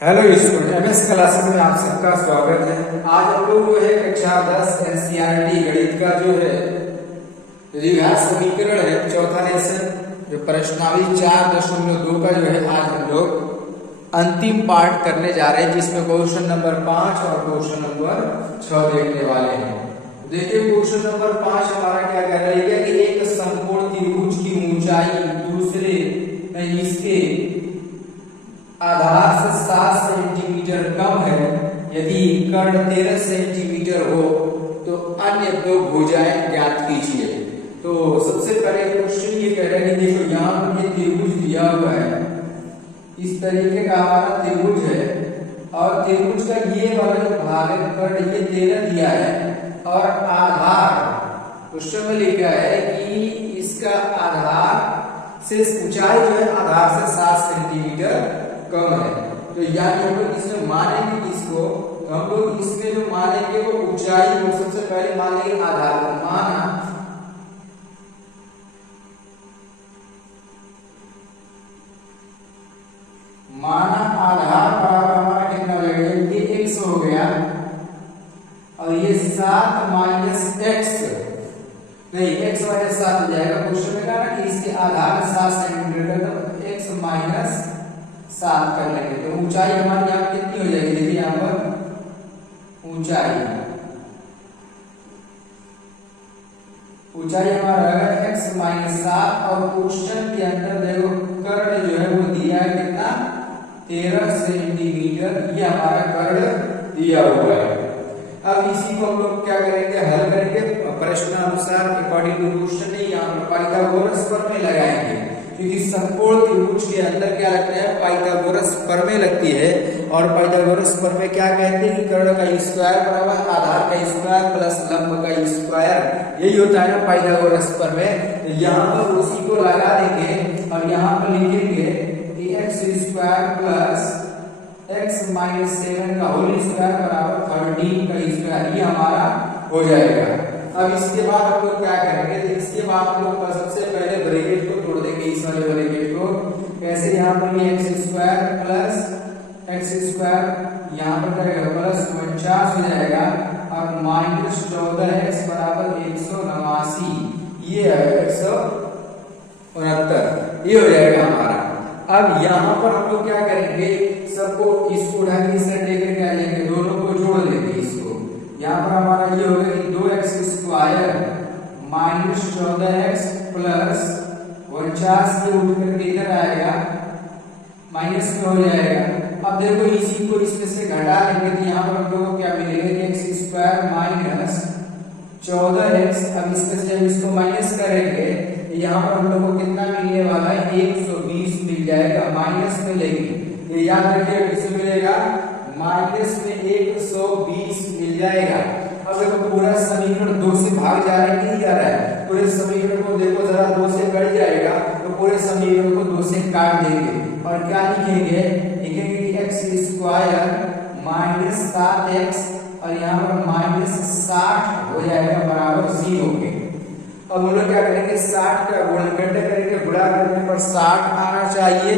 Hello student, MS classes में आप सबका स्वागत है। आज हम लोग जो है कक्षा 10 एनसीईआरटी गणित का जो है द्विघात समीकरण है चौथा लेसन जो प्रश्नावली 4.2 का जो है आज हम लोग अंतिम पार्ट करने जा रहे हैं, जिसमें क्वेश्चन नंबर 5 और क्वेश्चन नंबर 6 देखने वाले हैं। देखिए क्वेश्चन नंबर 5 हमारा क्या कह रहा है कि एक समकोण त्रिभुज की ऊंचाई दूसरे इसके आधार से 7 सेंटीमीटर कम है। यदि कर्ण 13 सेंटीमीटर हो तो अन्य दो भुजाएं ज्ञात कीजिए। तो सबसे पहले क्वेश्चन ये कह रहा है कि देखो यहाँ पर ये त्रिभुज दिया हुआ है, इस तरीके का हमारा त्रिभुज है और त्रिभुज का ये वाला जो भाग है कर्ण ये 13 दिया है और आधार क्वेश्चन में लिखा है कि इसका आधार से ऊंचाई जो है आधार से 7 सेंटीमीटर कम है। तो यानी हम लोग इसमें मानेंगे किसको, तो हम लोग इसमें जो मानेंगे वो ऊंचाई को सबसे पहले मान लेंगे आधार को। माना आधार बराबर हमारा कितना हो जाएगा, ये x हो गया और ये 7 माइनस x नहीं x माइनस 7 हो जाएगा। क्वेश्चन में कहा ना कि इसके आधार 7 सेंटीमीटर का, तो x माइनस 7 कर लेंगे तो ऊंचाई हमारी यहाँ कितनी हो जाएगी। देखिए यहाँ पर ऊंचाई हमारा रहेगा x माइनस 7 और क्वेश्चन के अंदर देखो कर्ण जो है वो दिया है कितना 13 सेंटीमीटर, ये हमारा कर्ण दिया हुआ है। अब इसी को हम लोग क्या करेंगे, हल करेंगे प्रश्न अनुसार अकॉर्डिंग टू क्वेश्चन नहीं, यहाँ पर पाइथागोरस प्रमेय लगाएंगे क्योंकि समकोण त्रिभुज के अंदर क्या लगता है, पाइथागोरस प्रमेय लगती है। और पाइथागोरस प्रमेय क्या कहते हैं कि कर्ण का स्क्वायर बराबर आधार का स्क्वायर प्लस लंब का स्क्वायर, यही होता है ना पाइथागोरस प्रमेय। यहाँ पर उसी को लगा देंगे और यहाँ पर लिखेंगे कि x square plus x minus 7 का होल स्क्वायर बराबर 13 का स्क्वायर, ये हमारा हो जाएगा। अब इसके बाद हम लोग क्या करेंगे, तो इसके बाद हम लोग सबसे पहले ब्रैकेट को तोड़ देंगे, इस वाले ब्रैकेट को। कैसे, यहाँ पर ये x square plus x square यहाँ पर करेगा प्लस 49 हो जाएगा और माइनस 14x बराबर 189, ये है 169, ये हो जाएगा हमारा। अब यहाँ पर हम लोग क्या करेंगे, सबको इसको उठा के इस साइड लेकर क्या लेंगे, दोनों को जोड़ लेंगे इसको। यहाँ पर हमारा ये होगा कि 2x square minus 14x plus 49 के उठ करके इधर आएगा माइनस में हो जाएगा। अब देखो इसी को इसमें से घटा लेंगे तो यहाँ पर हम लोगों को क्या मिलेगा कि एक्स स्क्वायर माइनस 14x, अब इसमें से जब इसको माइनस करेंगे यहाँ पर हम लोग को कितना मिलने वाला है, 120 मिल जाएगा। माइनस में लेंगे, ये याद रखिए किससे मिलेगा, माइनस में 120 मिल जाएगा। अब देखो पूरा समीकरण 2 से भाग जा रहा है नहीं जा रहा है, पूरे समीकरण को देखो जरा 2 से कट जाएगा तो पूरे समीकरण को 2 से काट देंगे और क्या लिखेंगे, लिखेंगे कि एक्स स्क्वायर माइनस 7x और यहाँ पर माइनस 60 हो जाएगा बराबर 0 के। अब हम लोग क्या करेंगे, 60 का गुणनखंड करेंगे, गुणा करने पर 60 आना चाहिए,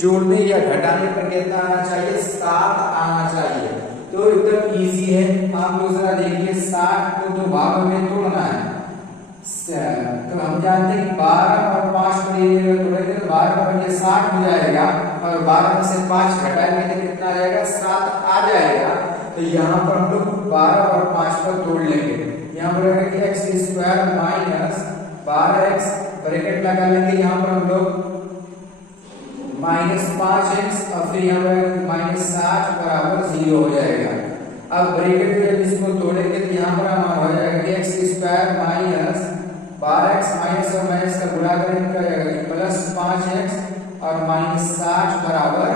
जोड़ने या घटाने पर कितना आना चाहिए, 7 आना चाहिए। तो एकदम इजी है, आप लोग जरा देखिए 60 को 2 भागों में तोड़ना है। तो हम जानते हैं कि 12 और 5 पर ये तोड़ेंगे तो 12 पर ये 60 हो जाएगा और 12 में से 5 घटाएंगे तो कितना आ जाएगा, 7 आ जाएगा। तो यहाँ पर हम लोग 12 और 5 पर तोड़ लेंगे। यहाँ पर रहेगा x square minus 12x bracket लगा लेंगे, यहाँ पर हम लोग माइनस 5x और फिर यहाँ पर माइनस 60 बराबर 0 हो जाएगा। अब ब्रैकेट में इसको तोड़ेंगे तो यहाँ पर हमारा हो जाएगा x square minus 12x minus और माइनस का गुणा करेंगे क्या जाएगा प्लस 5x और माइनस 60 बराबर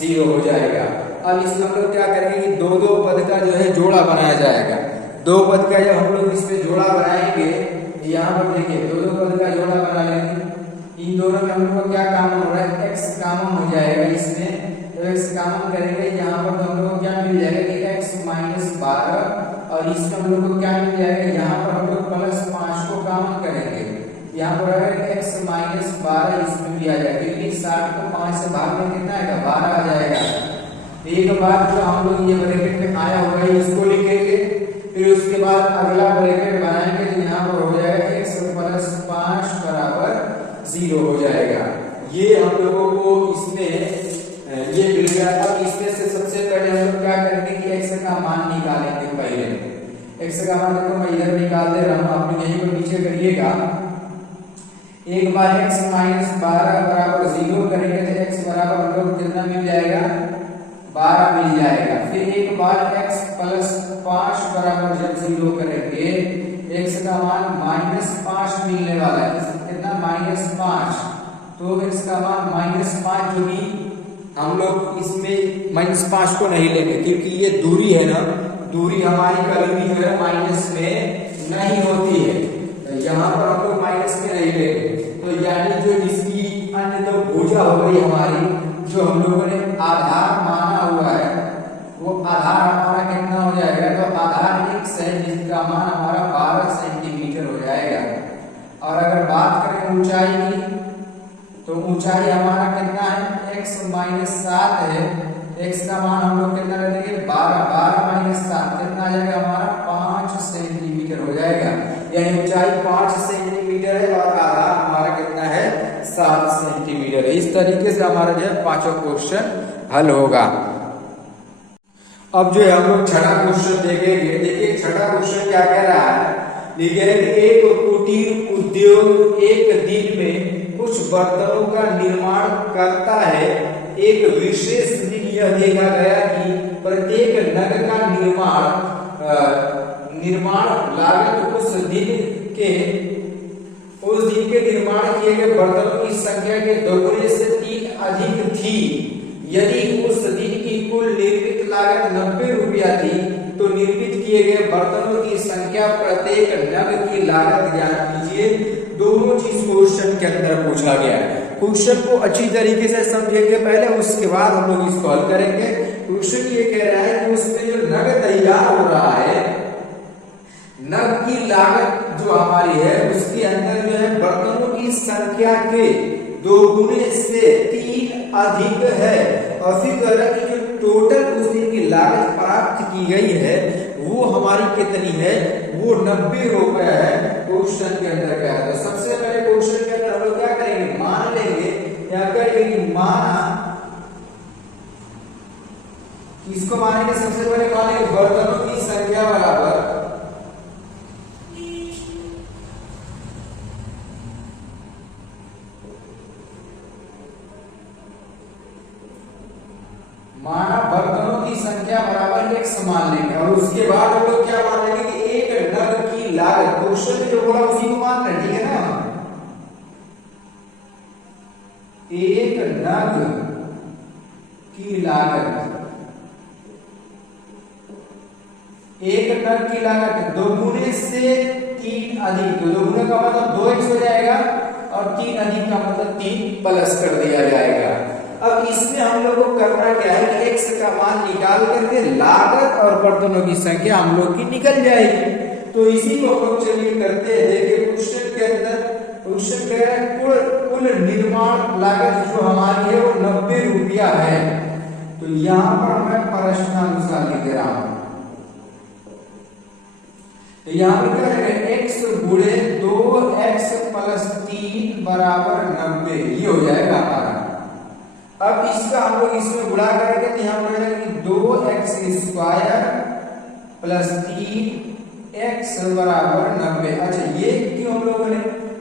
0 हो जाएगा। अब इसमें हम लोग क्या करेंगे कि दो दो पद का जो है जोड़ा बनाया जाएगा। दो पद का जब हम लोग इसमें जोड़ा बनाएंगे, यहाँ पर देखिए दो दो पद का जोड़ा बना लेंगे, इन दोनों में हम लोग को क्या कॉमन हो रहा है, x कॉमन हो जाएगा इसमें। तो x कॉमन करेंगे यहाँ पर तो हम लोग को क्या मिल जाएगा कि x माइनस 12 और इसमें हम लोग को क्या मिल जाएगा, यहाँ पर हम लोग प्लस 5 को कॉमन करेंगे, यहाँ पर आएगा x माइनस 12 इसमें भी आ जाएगा क्योंकि 60 को 5 से भाग में कितना आएगा, 12 आ जाएगा। एक बार जो हम लोग ये ब्रैकेट में आया हुआ है इसको लिखेंगे, फिर उसके बाद अगला ब्रैकेट बनाएंगे तो यहाँ पर हो जाएगा x प्लस 5 बराबर 0 हो जाएगा। ये हम लोगों को इसमें ये मिल गया। अब इसमें से सबसे पहले हम लोग क्या करेंगे कि x का मान निकालेंगे। पहले x का मान देखो मैं इधर निकाल दे रहा हूँ, आप यहीं पर नीचे करिएगा। एक बार x माइनस 12 बराबर 0 करेंगे तो x बराबर हम लोग कितना मिल जाएगा, 12 मिल जाएगा। फिर एक बार x प्लस 5 बराबर जब 0 करेंगे x का मान -5 मिलने वाला है, कितना -5। तो x का मान -5 जो कि हम लोग इसमें -5 को नहीं लेंगे क्योंकि ये दूरी है ना, दूरी हमारी कभी भी जो है माइनस में नहीं होती है, तो यहाँ पर हम लोग माइनस में नहीं लेंगे। तो यानी जो इसकी अन्य तो भुजा हो गई हमारी, जो हम लोगों ने आधार माना हुआ है, वो आधार हमारा कितना हो जाएगा, तो आधार x है जिसका मान हमारा 12 सेंटीमीटर हो जाएगा। और अगर बात करें ऊंचाई की तो ऊंचाई हमारा कितना है, x माइनस 7 है, x का मान हम लोग कितना रखेंगे 12 माइनस 7 कितना आ जाएगा हमारा 5 सेंटीमीटर हो जाएगा। यानी ऊंचाई 5 सेंटीमीटर है और आधार हमारा कितना है 7 सेंटीमीटर है। इस तरीके से हमारा जो है पांचों क्वेश्चन हल होगा। अब जो है हम लोग छठा क्वेश्चन देखेंगे। देखिए छठा क्वेश्चन क्या कह रहा है, लिखे एक कुटीर उद्योग एक दिन में कुछ बर्तनों का निर्माण करता है। एक विशेष दिन यह देखा गया कि प्रत्येक नग का निर्माण लागत उस दिन के निर्माण किए गए बर्तनों की संख्या के दोगुने से 3 अधिक थी। यदि उस दिन की कुल निर्मित लागत 90 रुपया थी तो निर्मित किए गए बर्तनों की संख्या प्रत्येक नग की लागत ज्ञात कीजिए। दोनों चीज क्वेश्चन के अंदर पूछा गया है। क्वेश्चन को अच्छी तरीके से समझेंगे पहले, उसके बाद हम लोग इसको हल करेंगे। क्वेश्चन ये कह रहा है कि उसमें जो नग तैयार हो रहा है, नग की लागत जो हमारी है उसके अंदर जो है बर्तनों की संख्या के दोगुने से 3 अधिक है। और फिर कह रहा है कि जो टोटल उस दिन की लागत प्राप्त की गई है वो हमारी कितनी है, वो 90 रुपए है। क्वेश्चन के अंदर क्या है, तो सबसे पहले क्वेश्चन के अंदर हम लोग क्या करेंगे, मान लेंगे या करेंगे माना, इसको मानेंगे सबसे पहले मानेंगे बर्तनों की संख्या बराबर माना बर्तनों की संख्या बराबर x मान लेंगे। और उसके बाद हम लोग क्या मान लेंगे कि एक नग की लागत, क्वेश्चन में जो बोला उसी को मान रहे, ठीक है ना। एक नग की लागत, एक नग की लागत दोगुने से 3 अधिक, तो दोगुने का मतलब 2x हो जाएगा और 3 अधिक का मतलब 3 प्लस कर दिया जाएगा। अब इसमें हम लोग को करना क्या है कि x का मान निकाल करके लागत और बर्तनों की संख्या हम लोग की निकल जाएगी। तो इसी को हम चलिए करते हैं। देखिए क्वेश्चन के अंदर क्वेश्चन कह रहा है कुल निर्माण लागत जो हमारी है वो 90 रुपया है। तो यहाँ पर मैं प्रश्नानुसार लिख रहा हूं, तो यहाँ पर क्या है x गुणे 2x प्लस 3 बराबर 90, ये हो जाएगा हमारा। अब इसका हम लोग इसमें गुणा करेंगे तो यहाँ पर 2x स्क्वायर प्लस 3x बराबर 90। अच्छा ये क्यों हम लोगों ने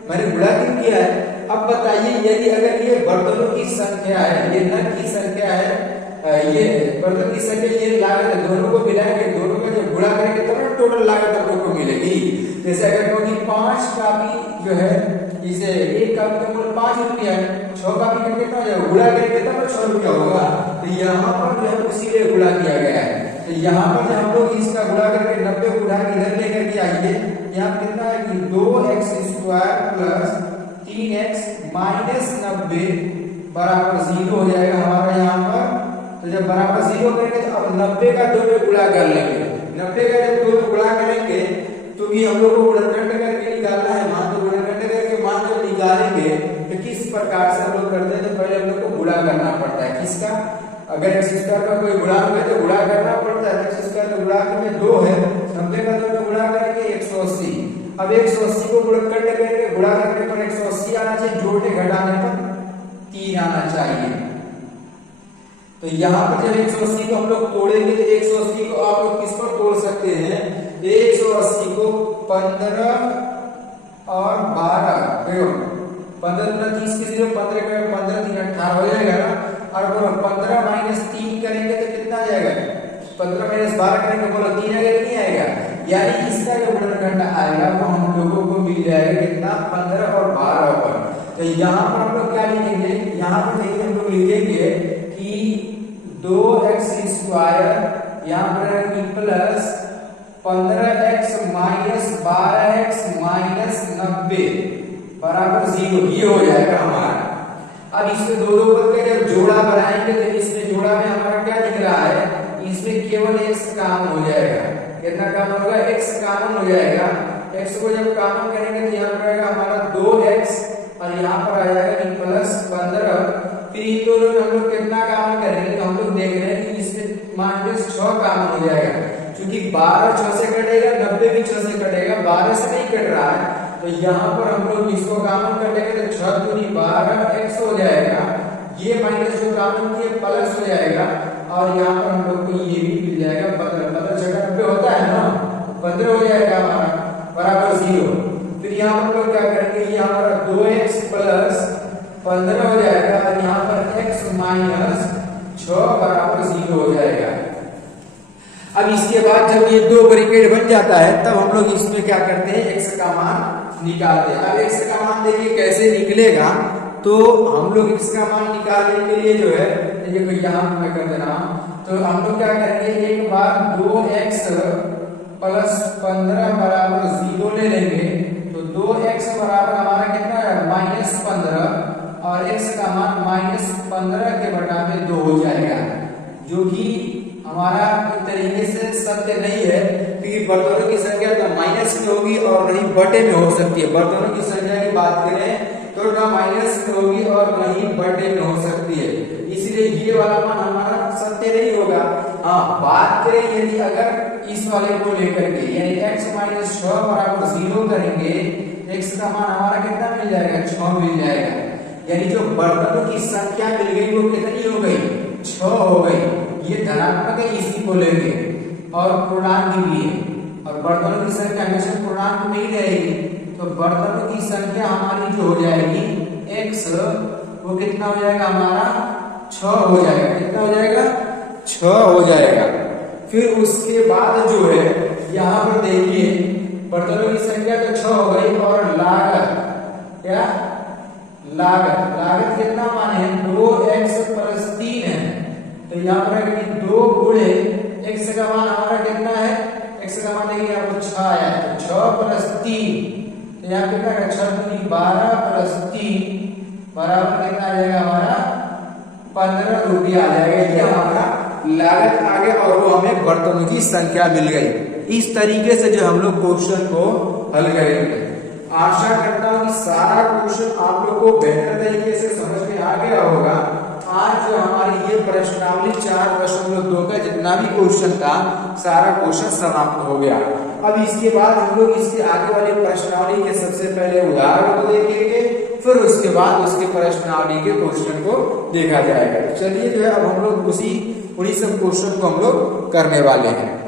मैंने गुणा क्यों किया है। अब बताइए यदि अगर ये बर्तनों की संख्या है, ये नग की संख्या है, ये बर्तन की संख्या, ये लागत है, दोनों को मिलाएंगे, दोनों का जब गुणा करेंगे तब तो टोटल लागत हम लोग को मिलेगी। जैसे अगर क्योंकि 5 कापी जो है, इसे एक कापी का मूल्य 5 रुपया है, 6 कापी का कितना हो जाएगा, गुणा करेंगे तब तो 6 रुपया होगा। तो यहाँ पर जो है उसीलिए गुणा किया गया है। तो यहाँ पर जब हम लोग इसका गुणा करके 90 को उठा के इधर लेकर के आइए, यहाँ कितना है कि 2x square plus 3x minus 90 बराबर 0 हो जाएगा हमारा यहाँ पर। तो जब बराबर 0 करेंगे तो अब 90 का 2 में गुणा कर लेंगे। 90 का जब 2 में गुणा करेंगे तो ये हम लोग को गुणनखंड करके निकालना है मान। तो गुणनखंड करके मान जब निकालेंगे तो किस प्रकार से हम लोग करते हैं, तो पहले हम लोग को गुणा करना पड़ता है, किसका, अगर एक्स स्क्वायर का कोई गुणांक है तो गुणा करना पड़ता है। एक्स स्क्वायर का गुणांक में 2 है, 90 का 2 में गुणा करेंगे 180। अब 180 को गुणा करने पर 180 आना चाहिए, जोड़ने घटाने पर 3 आना चाहिए। तो यहाँ पर जब 180 को हम लोग तोड़ेंगे तो 180 को आप लोग किस पर तोड़ सकते हैं? 180 को 15 और 12 देखो 15 30 के 0 15 का 15 3 18 हो जाएगा ना। और बोलो 15 माइनस 3 करेंगे तो कितना आ जाएगा? 15 माइनस 12 करेंगे, बोलो 3 आएगा नहीं आएगा? यानी इसका जो गुणनखंड आएगा वो हम लोगों को मिल जाएगा कितना? 15 और 12 पर। तो यहाँ पर हम लोग क्या लिखेंगे? यहाँ पर देखिए हम लोग लिखेंगे कि 2x² यहाँ पर plus 15x minus 12x minus 90 बराबर 0। ये हो जाएगा हमारा। अब इसमें दो पद का जब जोड़ा बनाएंगे तो इसमें जोड़ा में हमारा क्या दिख रहा है? इसमें केवल x कॉमन हो जाएगा। कितना कॉमन होगा? x कॉमन हो जाएगा। x को जब कॉमन करेंगे तो यहाँ पर आएगा हमारा 2x और यहाँ पर आ जाएगा प्लस 15। फिर इन दोनों में हम लोग कितना कॉमन करेंगे? तो हम लोग देख रहे हैं कि इसमें माइनस 6 कॉमन हो जाएगा, क्योंकि 12 6 से कटेगा, 90 भी 6 से कटेगा, 12 से नहीं कट रहा है। तो यहाँ पर हम लोग इसको कॉमन कर लेंगे तो 6 दूनी 12 x हो जाएगा। ये माइनस जो कॉमन किए प्लस हो जाएगा और यहाँ पर हम लोग को ये भी मिल जाएगा 15 छठा 90 होता है ना, 15 हो जाएगा हमारा बराबर 0। फिर यहाँ पर हम लोग क्या करेंगे? ये हमारा 2x प्लस 15 हो जाएगा और यहाँ पर x माइनस 6 बराबर 0 हो जाएगा। अब इसके बाद जब ये दो ब्रैकेट बन जाता है तब हम लोग इसमें क्या करते हैं? x का मान निकालते हैं। अब x का मान देखिए कैसे निकलेगा। तो हम लोग x का मान निकालने के लिए जो है देखो यहाँ मैं कर दे रहा हूँ। तो हम लोग क्या करेंगे? एक बार 2x प्लस 15 बराबर 0 ले लेंगे। तो 2x बराबर हमारा कितना है? माइनस 15 और x का मान माइनस 15 के बटा में 2 हो जाएगा, जो कि हमारा एक तरीके से सत्य नहीं है, क्योंकि बर्तनों की संख्या तो माइनस में होगी और नहीं बटे में हो सकती है। बर्तनों की संख्या की बात करें तो ना माइनस में होगी और नहीं बटे में हो सकती है, इसलिए ये वाला मान हमारा सत्य नहीं होगा। हाँ, बात करें यदि अगर इस वाले को लेकर के यानी x माइनस 6 बराबर 0 करेंगे, x का मान हमारा कितना मिल जाएगा? 6 मिल जाएगा। यानी जो बर्तनों की संख्या मिल गई वो कितनी हो गई? 6 हो गई। ये धनात्मक है, इसी को लेंगे और पूर्णांक भी है और बर्तनों की संख्या हमेशा पूर्णांक में ही रहेगी। तो बर्तनों की संख्या हमारी जो हो जाएगी x वो कितना हो जाएगा? हमारा 6 हो जाएगा। कितना हो जाएगा? 6 हो जाएगा। फिर उसके बाद जो है यहाँ पर देखिए बर्तनों की संख्या तो 6 हो गई और लागत क्या? लागत कितना माने? 2x प्लस 3 है। तो यहाँ पर 2 गुणे x का मान हमारा कितना है? x का मान देखिए यहाँ पर 6 आया, तो 6 प्लस 3 तो यहाँ कितना है? 6 दूनी 12 प्लस 3 बराबर कितना आ जाएगा? हमारा 15 रुपया आ जाएगा। ये हमारा लागत आ गया और वो हमें बर्तनों की संख्या मिल गई। इस तरीके से जो हम लोग क्वेश्चन को हल करेंगे। आशा करता हूँ कि सारा क्वेश्चन आप लोग को बेहतर तरीके से समझ में आ गया होगा। आज जो हमारी ये प्रश्नावली 4.2 का जितना भी क्वेश्चन था सारा क्वेश्चन समाप्त हो गया। अब इसके बाद हम लोग इसके आगे वाली प्रश्नावली के सबसे पहले उदाहरण को देखेंगे, फिर उसके बाद उसके प्रश्नावली के क्वेश्चन को देखा जाएगा। चलिए जो है अब हम लोग उन्हीं सब क्वेश्चन को हम लोग करने वाले हैं।